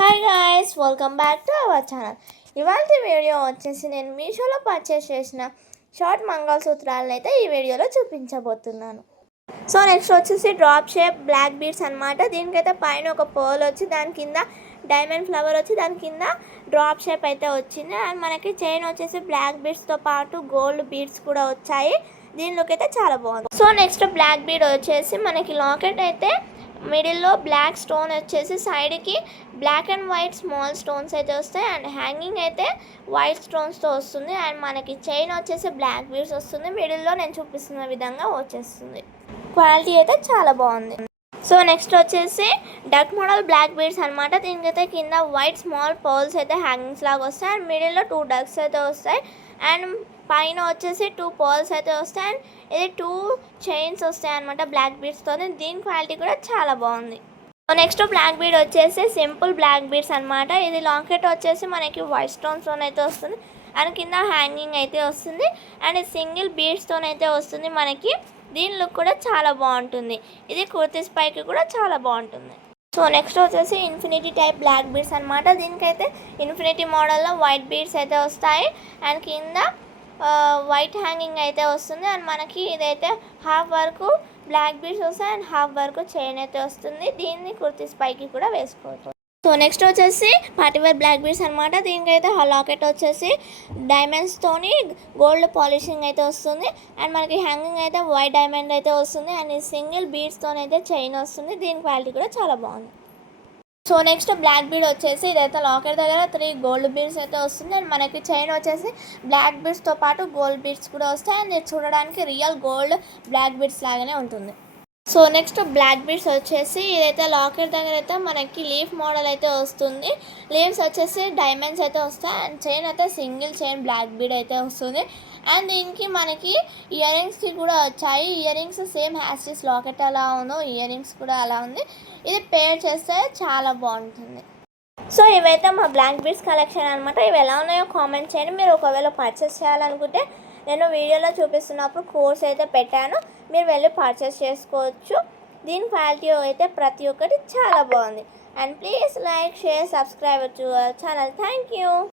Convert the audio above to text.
Hi guys, welcome back to our channel. ఇవాళ video వచ్చేసి నేను మీషోలో పర్చేస్ చేసిన షార్ట్ మంగళసూత్రాలను అయితే ఈ వీడియోలో చూపించబోతున్నాను. సో నెక్స్ట్ వచ్చేసి డ్రాప్ షేప్ బ్లాక్ బీడ్స్ అనమాట. దీనికైతే పైన ఒక పర్ల్ వచ్చి దాని కింద డైమండ్ ఫ్లవర్ వచ్చి దాని కింద డ్రాప్ షేప్ అయితే వచ్చింది. అండ్ మనకి చైన్ వచ్చేసి బ్లాక్ బీడ్స్తో పాటు గోల్డ్ బీడ్స్ కూడా వచ్చాయి. దీనిలోకి అయితే చాలా బాగుంది. సో నెక్స్ట్ బ్లాక్ బీడ్ వచ్చేసి మనకి లాకెట్ అయితే మిడిల్లో బ్లాక్ స్టోన్ వచ్చేసి సైడ్కి black and white small stones అయితే వస్తాయి. అండ్ హ్యాంగింగ్ అయితే వైట్ స్టోన్స్తో వస్తుంది. అండ్ మనకి చైన్ వచ్చేసి బ్లాక్ బీడ్స్ వస్తుంది. మిడిల్లో నేను చూపిస్తున్న విధంగా వచ్చేస్తుంది. క్వాలిటీ అయితే చాలా బాగుంది. సో నెక్స్ట్ వచ్చేసి డక్ మోడల్ బ్లాక్ బీడ్స్ అనమాట. దీనికైతే కింద వైట్ స్మాల్ పర్ల్స్ అయితే హ్యాంగింగ్స్ లాగా వస్తాయి. అండ్ మిడిల్లో 2 డక్స్ అయితే వస్తాయి. అండ్ పైన వచ్చేసి 2 పర్ల్స్ అయితే వస్తాయి. అండ్ ఇది 2 చైన్స్ వస్తాయి అనమాట బ్లాక్ బీడ్స్తో. దీని క్వాలిటీ కూడా చాలా బాగుంది. నెక్స్ట్ బ్లాక్ బీడ్ వచ్చేసి సింపుల్ బ్లాక్ బీడ్స్ అనమాట. ఇది లాకెట్ వచ్చేసి మనకి వైట్ స్టోన్స్తో అయితే వస్తుంది. అండ్ కింద హ్యాంగింగ్ అయితే వస్తుంది. అండ్ సింగిల్ బీడ్స్తో అయితే వస్తుంది మనకి. దీని లుక్ కూడా చాలా బాగుంటుంది. ఇది కుర్తీస్ పైకి కూడా చాలా బాగుంటుంది. సో నెక్స్ట్ వచ్చేసి ఇన్ఫినిటీ టైప్ బ్లాక్ బీడ్స్ అనమాట. దీనికైతే ఇన్ఫినిటీ మోడల్లో వైట్ బీడ్స్ అయితే వస్తాయి. అండ్ కింద వైట్ హ్యాంగింగ్ అయితే వస్తుంది. అండ్ మనకి ఇదైతే హాఫ్ వరకు బ్లాక్ బీడ్స్ వస్తాయి అండ్ హాఫ్ వరకు చైన్ అయితే వస్తుంది. దీన్ని కుర్తీస్ పైకి కూడా వేసుకోవచ్చు. సో నెక్స్ట్ వచ్చేసి పార్టీవేర్ బ్లాక్ బీడ్స్ అనమాట. దీనికైతే లాకెట్ వచ్చేసి డైమండ్స్తోని గోల్డ్ పాలిషింగ్ అయితే వస్తుంది. అండ్ మనకి హ్యాంగింగ్ అయితే వైట్ డైమండ్ అయితే వస్తుంది. అండ్ సింగిల్ బీడ్స్తో అయితే చైన్ వస్తుంది. దీని క్వాలిటీ కూడా చాలా బాగుంది. సో నెక్స్ట్ బ్లాక్ బీడ్ వచ్చేసి ఇదైతే లాకెట్ దగ్గర 3 గోల్డ్ బీడ్స్ అయితే వస్తుంది. అండ్ మనకి చైన్ వచ్చేసి బ్లాక్ బీడ్స్తో పాటు గోల్డ్ బీడ్స్ కూడా వస్తాయి. అండ్ ఇది చూడడానికి రియల్ గోల్డ్ బ్లాక్ బీడ్స్ లాగానే ఉంటుంది. సో నెక్స్ట్ బ్లాక్ బీడ్స్ వచ్చేసి ఇదైతే లాకెట్ దగ్గర అయితే మనకి లీఫ్ మోడల్ అయితే వస్తుంది. లీవ్స్ వచ్చేసి డైమండ్స్ అయితే వస్తాయి. అండ్ చైన్ అయితే సింగిల్ చైన్ బ్లాక్ బీడ్ అయితే వస్తుంది. అండ్ దీనికి మనకి ఇయర్ రింగ్స్కి కూడా వచ్చాయి. ఇయర్ రింగ్స్ సేమ్ హ్యాస్టిస్ లాకెట్ అలా ఉందో ఇయర్ రింగ్స్ కూడా అలా ఉంది. ఇది పేర్ చేస్తే చాలా బాగుంటుంది. సో ఇవైతే మా బ్లాక్ బీడ్స్ కలెక్షన్ అనమాట. ఇవి ఎలా ఉన్నాయో కామెంట్ చేయండి. మీరు ఒకవేళ పర్చేస్ చేయాలనుకుంటే నేను వీడియోలో చూపిస్తున్నప్పుడు కోర్స్ అయితే పెట్టాను, మీరు వెళ్ళి పర్చేస్ చేసుకోవచ్చు. దీని క్వాలిటీ అయితే ప్రతి ఒక్కటి చాలా బాగుంది. And please like, share, subscribe to our channel. Thank you.